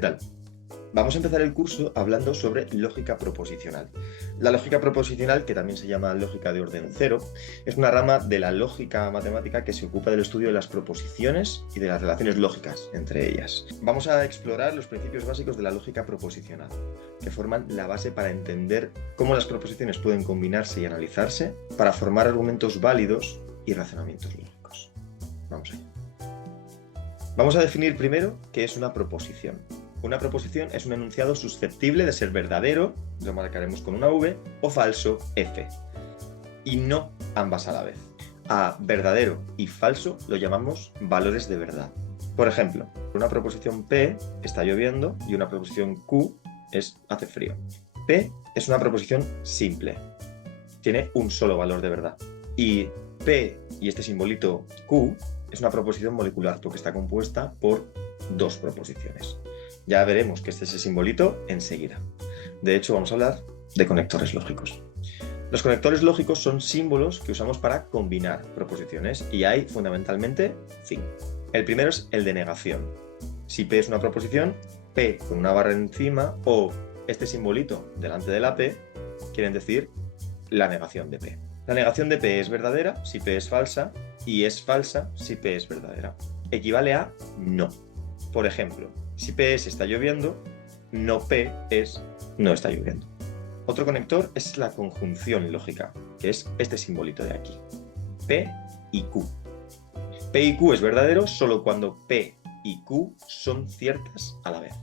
¿Qué tal? Vamos a empezar el curso hablando sobre lógica proposicional. La lógica proposicional, que también se llama lógica de orden cero, es una rama de la lógica matemática que se ocupa del estudio de las proposiciones y de las relaciones lógicas entre ellas. Vamos a explorar los principios básicos de la lógica proposicional, que forman la base para entender cómo las proposiciones pueden combinarse y analizarse para formar argumentos válidos y razonamientos lógicos. Vamos allá. Vamos a definir primero qué es una proposición. Una proposición es un enunciado susceptible de ser verdadero, lo marcaremos con una V, o falso, F, y no ambas a la vez. A verdadero y falso lo llamamos valores de verdad. Por ejemplo, una proposición P, está lloviendo, y una proposición Q es hace frío. P es una proposición simple, tiene un solo valor de verdad. Y P y este simbolito Q es una proposición molecular porque está compuesta por dos proposiciones. Ya veremos qué es ese simbolito enseguida. De hecho, vamos a hablar de conectores lógicos. Los conectores lógicos son símbolos que usamos para combinar proposiciones y hay fundamentalmente 5. El primero es el de negación. Si P es una proposición, P con una barra encima o este simbolito delante de la P quieren decir la negación de P. La negación de P es verdadera si P es falsa y es falsa si P es verdadera. Equivale a no. Por ejemplo, si P es está lloviendo, no P es no está lloviendo. Otro conector es la conjunción lógica, que es este simbolito de aquí. P y Q. P y Q es verdadero solo cuando P y Q son ciertas a la vez.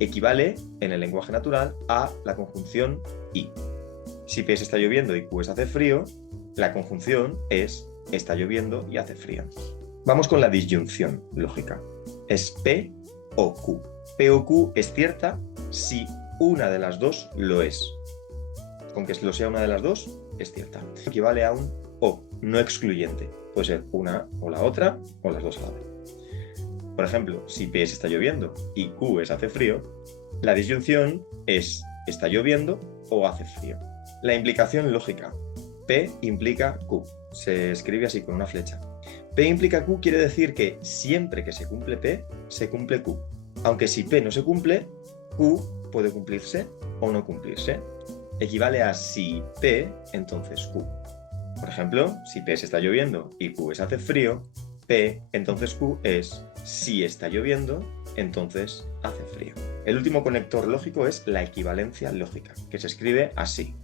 Equivale, en el lenguaje natural, a la conjunción y. Si P es está lloviendo y Q es hace frío, la conjunción es está lloviendo y hace frío. Vamos con la disyunción lógica. Es P o Q. P o Q es cierta si una de las dos lo es. Con que lo sea una de las dos, es cierta. Equivale a un o, no excluyente. Puede ser una o la otra, o las dos a la vez. Por ejemplo, si P es está lloviendo y Q es hace frío, la disyunción es está lloviendo o hace frío. La implicación lógica. P implica Q. Se escribe así con una flecha. P implica Q quiere decir que siempre que se cumple P, se cumple Q. Aunque si P no se cumple, Q puede cumplirse o no cumplirse. Equivale a si P, entonces Q. Por ejemplo, si P se está lloviendo y Q es hace frío, P, entonces Q es si está lloviendo, entonces hace frío. El último conector lógico es la equivalencia lógica, que se escribe así.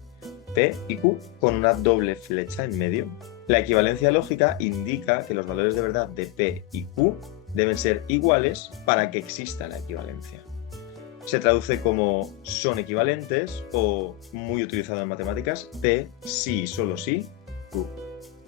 P y Q con una doble flecha en medio. La equivalencia lógica indica que los valores de verdad de P y Q deben ser iguales para que exista la equivalencia. Se traduce como son equivalentes o, muy utilizado en matemáticas, P sí y solo sí, Q.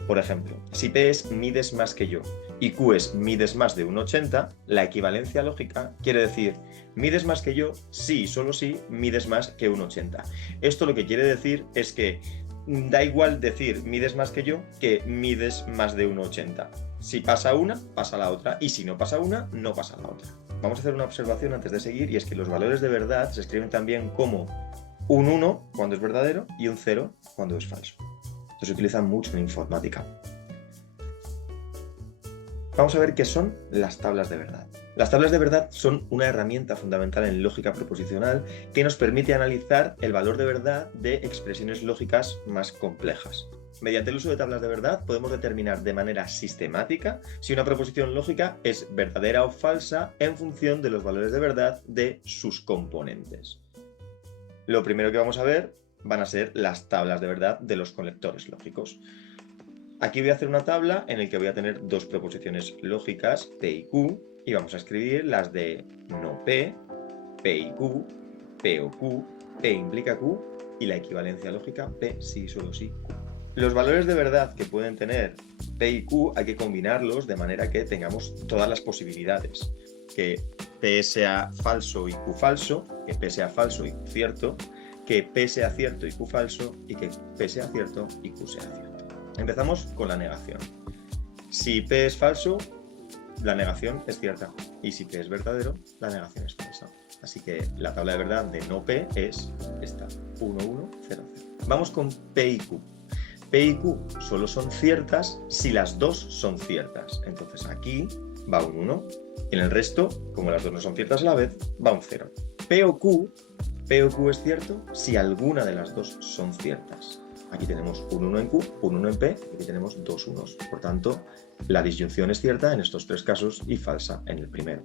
Por ejemplo, si P es mides más que yo y Q es mides más de 1,80, la equivalencia lógica quiere decir mides más que yo, sí y solo sí, mides más que 1,80. Esto lo que quiere decir es que da igual decir mides más que yo que mides más de 1,80. Si pasa una, pasa la otra, y si no pasa una, no pasa la otra. Vamos a hacer una observación antes de seguir, y es que los valores de verdad se escriben también como un 1 cuando es verdadero y un 0 cuando es falso. Esto se utiliza mucho en informática. Vamos a ver qué son las tablas de verdad. Las tablas de verdad son una herramienta fundamental en lógica proposicional que nos permite analizar el valor de verdad de expresiones lógicas más complejas. Mediante el uso de tablas de verdad podemos determinar de manera sistemática si una proposición lógica es verdadera o falsa en función de los valores de verdad de sus componentes. Lo primero que vamos a ver van a ser las tablas de verdad de los conectores lógicos. Aquí voy a hacer una tabla en la que voy a tener dos proposiciones lógicas, P y Q, y vamos a escribir las de no P, P y Q, P o Q, P implica Q, y la equivalencia lógica P sí, solo sí, Q. Los valores de verdad que pueden tener P y Q hay que combinarlos de manera que tengamos todas las posibilidades. Que P sea falso y Q falso, que P sea falso y Q cierto, que P sea cierto y Q falso, y que P sea cierto y Q sea cierto. Empezamos con la negación. Si P es falso, la negación es cierta. Y si P es verdadero, la negación es falsa. Así que la tabla de verdad de no P es esta, 1, 1, 0, 0. Vamos con P y Q. P y Q solo son ciertas si las dos son ciertas. Entonces aquí va un 1. Y en el resto, como las dos no son ciertas a la vez, va un 0. P o Q es cierto si alguna de las dos son ciertas. Aquí tenemos un 1 en Q, un 1 en P, y aquí tenemos dos unos. Por tanto, la disyunción es cierta en estos tres casos y falsa en el primero.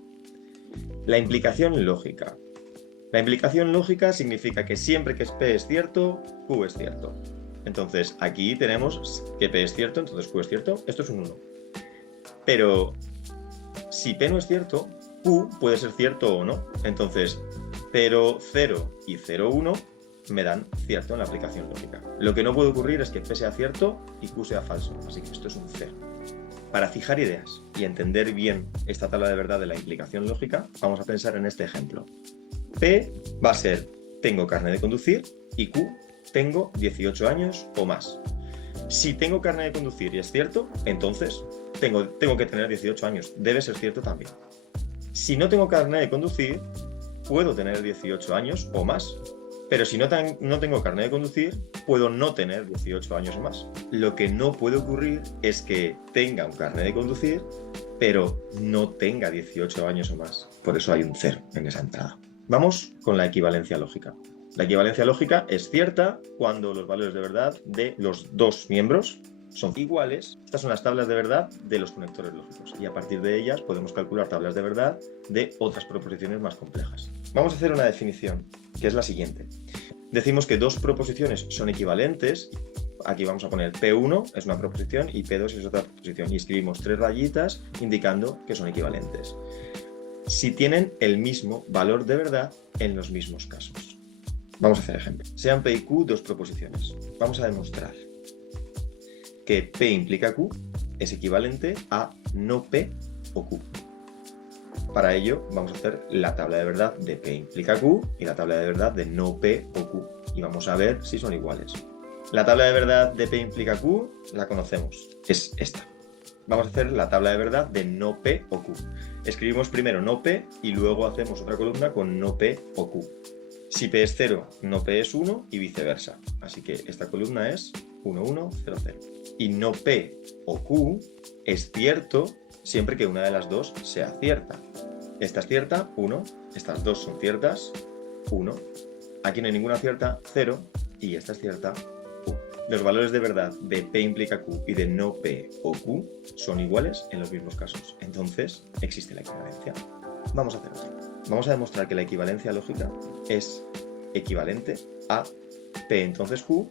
La implicación lógica. La implicación lógica significa que siempre que P es cierto, Q es cierto. Entonces, aquí tenemos que P es cierto, entonces Q es cierto. Esto es un 1. Pero si P no es cierto, Q puede ser cierto o no. Entonces, 0, 0 y 0, 1 me dan cierto en la aplicación lógica. Lo que no puede ocurrir es que P sea cierto y Q sea falso. Así que esto es un 0. Para fijar ideas y entender bien esta tabla de verdad de la implicación lógica, vamos a pensar en este ejemplo. P va a ser tengo carnet de conducir y Q tengo 18 años o más. Si tengo carnet de conducir y es cierto, entonces tengo que tener 18 años. Debe ser cierto también. Si no tengo carnet de conducir, puedo tener 18 años o más. Pero si no tengo carnet de conducir, puedo no tener 18 años o más. Lo que no puede ocurrir es que tenga un carnet de conducir, pero no tenga 18 años o más. Por eso hay un 0 en esa entrada. Vamos con la equivalencia lógica. La equivalencia lógica es cierta cuando los valores de verdad de los dos miembros son iguales. Estas son las tablas de verdad de los conectores lógicos y a partir de ellas podemos calcular tablas de verdad de otras proposiciones más complejas. Vamos a hacer una definición, que es la siguiente. Decimos que dos proposiciones son equivalentes. Aquí vamos a poner P1 es una proposición y P2 es otra proposición y escribimos 3 rayitas indicando que son equivalentes si tienen el mismo valor de verdad en los mismos casos. Vamos a hacer ejemplo. Sean P y Q dos proposiciones. Vamos a demostrar que P implica Q es equivalente a no P o Q. Para ello vamos a hacer la tabla de verdad de P implica Q y la tabla de verdad de no P o Q y vamos a ver si son iguales. La tabla de verdad de P implica Q la conocemos, es esta. Vamos a hacer la tabla de verdad de no P o Q. Escribimos primero no P y luego hacemos otra columna con no P o Q. Si P es 0, no P es 1 y viceversa. Así que esta columna es 1, 1, 0, 0. Y no P o Q es cierto siempre que una de las dos sea cierta. Esta es cierta, 1. Estas dos son ciertas, 1. Aquí no hay ninguna cierta, 0. Y esta es cierta, 1. Los valores de verdad de P implica Q y de no P o Q son iguales en los mismos casos. Entonces, existe la equivalencia. Vamos a hacer otro. Vamos a demostrar que la equivalencia lógica es equivalente a P entonces Q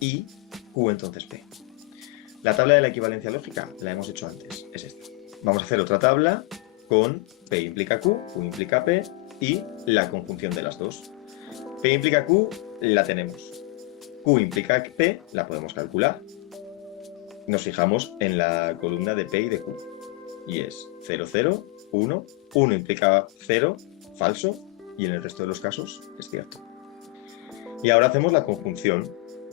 y Q entonces P. La tabla de la equivalencia lógica la hemos hecho antes, es esta. Vamos a hacer otra tabla con P implica Q, Q implica P y la conjunción de las dos. P implica Q la tenemos. Q implica P la podemos calcular. Nos fijamos en la columna de P y de Q. Y es 0, 0, 1. 1 implica 0, falso, y en el resto de los casos es cierto. Y ahora hacemos la conjunción.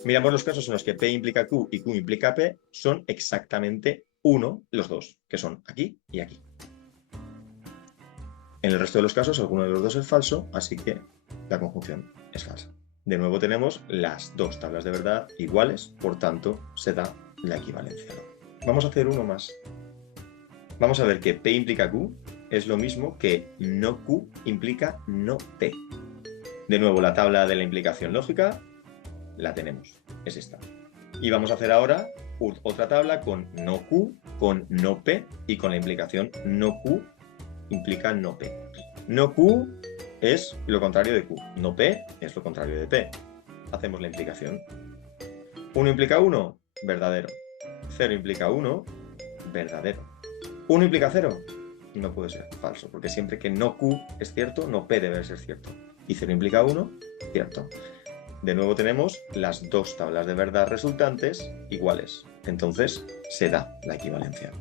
Miramos los casos en los que P implica Q y Q implica P, son exactamente 1 los dos, que son aquí y aquí. En el resto de los casos, alguno de los dos es falso, así que la conjunción es falsa. De nuevo tenemos las dos tablas de verdad iguales, por tanto, se da la equivalencia. Vamos a hacer uno más. Vamos a ver que P implica Q es lo mismo que no Q implica no P. De nuevo, la tabla de la implicación lógica la tenemos, es esta. Y vamos a hacer ahora otra tabla con no Q, con no P y con la implicación no Q implica no P. No Q es lo contrario de Q, no P es lo contrario de P. Hacemos la implicación. 1 implica 1, verdadero. 0 implica 1, verdadero. 1 implica 0, no puede ser, falso, porque siempre que no Q es cierto, no P debe ser cierto. Y 0 implica 1, cierto. De nuevo tenemos las dos tablas de verdad resultantes iguales. Entonces se da la equivalencia.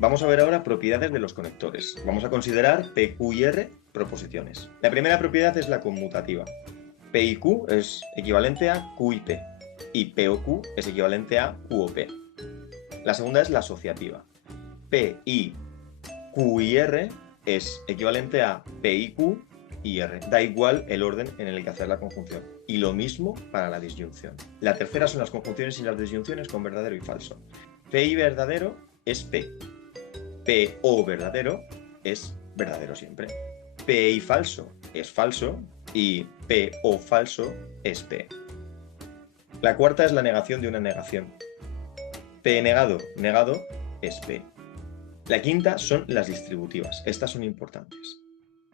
Vamos a ver ahora propiedades de los conectores. Vamos a considerar P, Q y R proposiciones. La primera propiedad es la conmutativa. P y Q es equivalente a Q y P. Y P o Q es equivalente a Q o P. La segunda es la asociativa. P y Q y R es equivalente a P y Q y R. Da igual el orden en el que hacer la conjunción. Y lo mismo para la disyunción. La tercera son las conjunciones y las disyunciones con verdadero y falso. P y verdadero es P. PO verdadero es verdadero siempre. PI falso es falso y PO falso es P. La cuarta es la negación de una negación. P negado, negado es P. La quinta son las distributivas. Estas son importantes.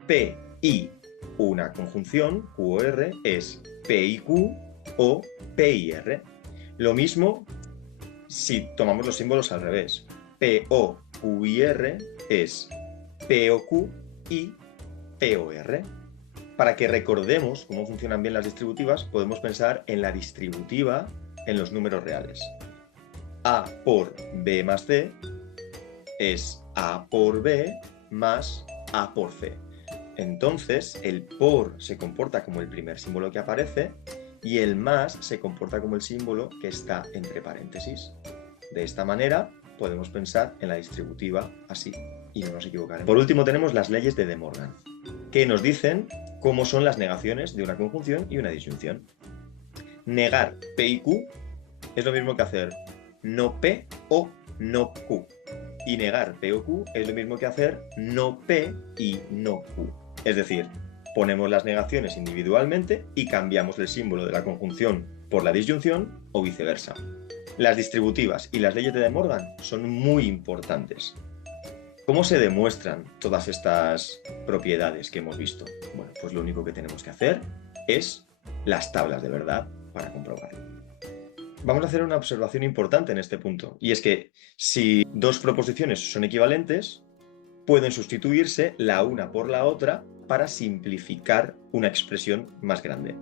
P y una conjunción, Q o R, es P y Q o P y R. Lo mismo si tomamos los símbolos al revés. P O Q y R es P o Q y P o R. Para que recordemos cómo funcionan bien las distributivas, podemos pensar en la distributiva en los números reales. A por B más C es A por B más A por C. Entonces, el por se comporta como el primer símbolo que aparece y el más se comporta como el símbolo que está entre paréntesis. De esta manera, podemos pensar en la distributiva así y no nos equivocaremos. Por último, tenemos las leyes de De Morgan, que nos dicen cómo son las negaciones de una conjunción y una disyunción. Negar P y Q es lo mismo que hacer no P o no Q. Y negar P o Q es lo mismo que hacer no P y no Q. Es decir, ponemos las negaciones individualmente y cambiamos el símbolo de la conjunción por la disyunción o viceversa. Las distributivas y las leyes de De Morgan son muy importantes. ¿Cómo se demuestran todas estas propiedades que hemos visto? Bueno, pues lo único que tenemos que hacer es las tablas de verdad para comprobarlo. Vamos a hacer una observación importante en este punto, y es que si dos proposiciones son equivalentes, pueden sustituirse la una por la otra para simplificar una expresión más grande.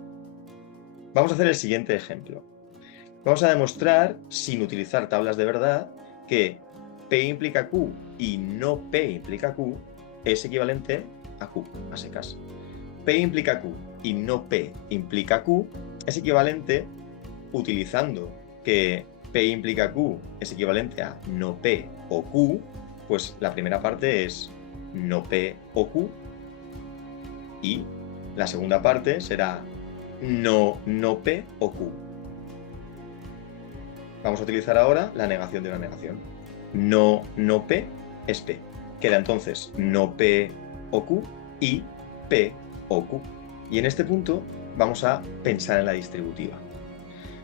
Vamos a hacer el siguiente ejemplo. Vamos a demostrar, sin utilizar tablas de verdad, que P implica Q y no P implica Q es equivalente a Q, a secas. P implica Q y no P implica Q es equivalente, utilizando que P implica Q es equivalente a no P o Q, pues la primera parte es no P o Q y la segunda parte será no P o Q. Vamos a utilizar ahora la negación de una negación. No P es P. Queda entonces no P o Q y P o Q. Y en este punto vamos a pensar en la distributiva.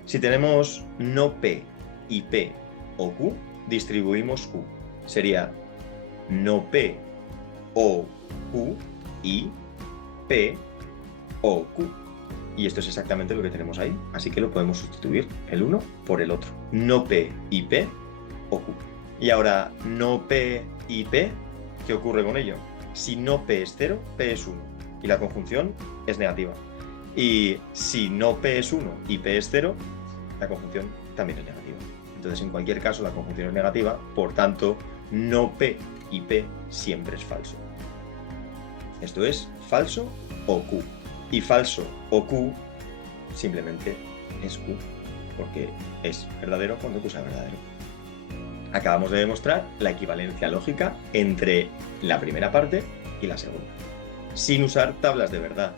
Si tenemos no P y P o Q, distribuimos Q. Sería no P o Q y P o Q. Y esto es exactamente lo que tenemos ahí, así que lo podemos sustituir el uno por el otro. No P y P o Q. Y ahora, no P y P, ¿qué ocurre con ello? Si no P es 0, P es 1. Y la conjunción es negativa. Y si no P es 1 y P es 0, la conjunción también es negativa. Entonces, en cualquier caso, la conjunción es negativa, por tanto, no P y P siempre es falso. Esto es falso o Q. Y falso o Q simplemente es Q, porque es verdadero cuando Q sea verdadero. Acabamos de demostrar la equivalencia lógica entre la primera parte y la segunda, sin usar tablas de verdad.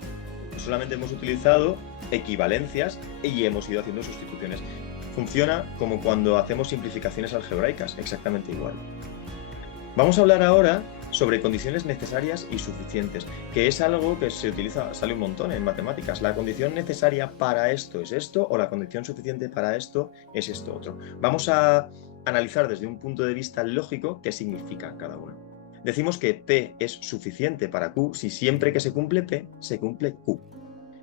Solamente hemos utilizado equivalencias y hemos ido haciendo sustituciones. Funciona como cuando hacemos simplificaciones algebraicas, exactamente igual. Vamos a hablar ahora sobre condiciones necesarias y suficientes, que es algo que se utiliza, sale un montón en matemáticas. La condición necesaria para esto es esto, o la condición suficiente para esto es esto otro. Vamos a analizar desde un punto de vista lógico qué significa cada una. Decimos que P es suficiente para Q si siempre que se cumple P, se cumple Q.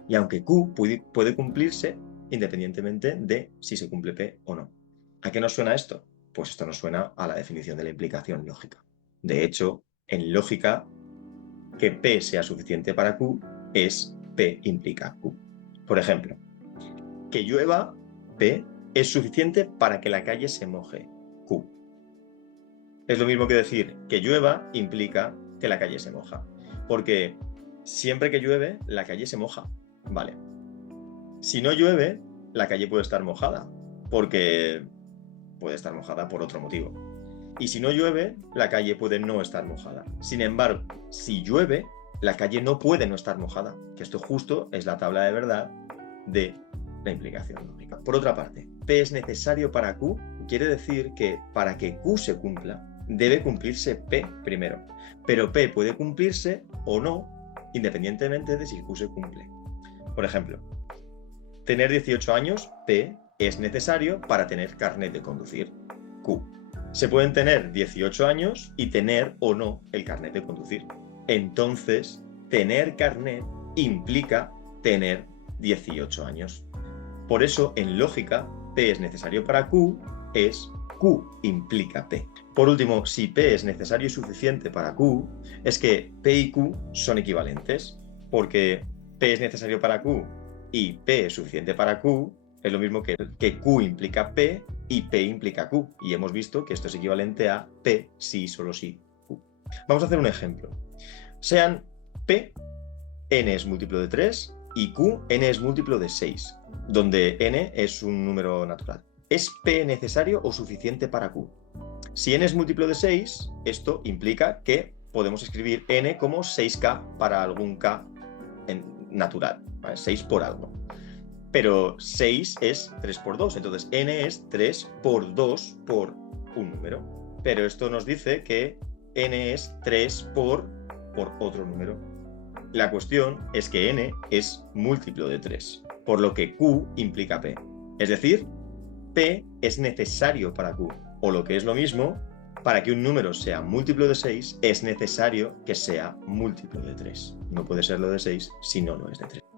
Y aunque Q puede cumplirse independientemente de si se cumple P o no. ¿A qué nos suena esto? Pues esto nos suena a la definición de la implicación lógica. De hecho, en lógica, que P sea suficiente para Q es P implica Q. Por ejemplo, que llueva P es suficiente para que la calle se moje, Q. Es lo mismo que decir que llueva implica que la calle se moja, porque siempre que llueve, la calle se moja, ¿vale? Si no llueve, la calle puede estar mojada, porque puede estar mojada por otro motivo. Y si no llueve, la calle puede no estar mojada. Sin embargo, si llueve, la calle no puede no estar mojada, que esto justo es la tabla de verdad de la implicación lógica. Por otra parte, P es necesario para Q, quiere decir que para que Q se cumpla, debe cumplirse P primero. Pero P puede cumplirse o no, independientemente de si Q se cumple. Por ejemplo, tener 18 años, P, es necesario para tener carnet de conducir, Q. Se pueden tener 18 años y tener o no el carnet de conducir. Entonces, tener carnet implica tener 18 años. Por eso, en lógica, P es necesario para Q, es Q implica P. Por último, si P es necesario y suficiente para Q, es que P y Q son equivalentes, porque P es necesario para Q y P es suficiente para Q, es lo mismo que Q implica P y P implica Q. Y hemos visto que esto es equivalente a P si, solo si, Q. Vamos a hacer un ejemplo. Sean P, n es múltiplo de 3 y Q, n es múltiplo de 6, donde n es un número natural. ¿Es P necesario o suficiente para Q? Si n es múltiplo de 6, esto implica que podemos escribir n como 6k para algún k natural, ¿vale? 6 por algo. Pero 6 es 3 por 2, entonces n es 3 por 2 por un número. Pero esto nos dice que n es 3 por otro número. La cuestión es que n es múltiplo de 3, por lo que Q implica P. Es decir, P es necesario para Q, o lo que es lo mismo, para que un número sea múltiplo de 6, es necesario que sea múltiplo de 3. No puede ser lo de 6 si no lo es de 3.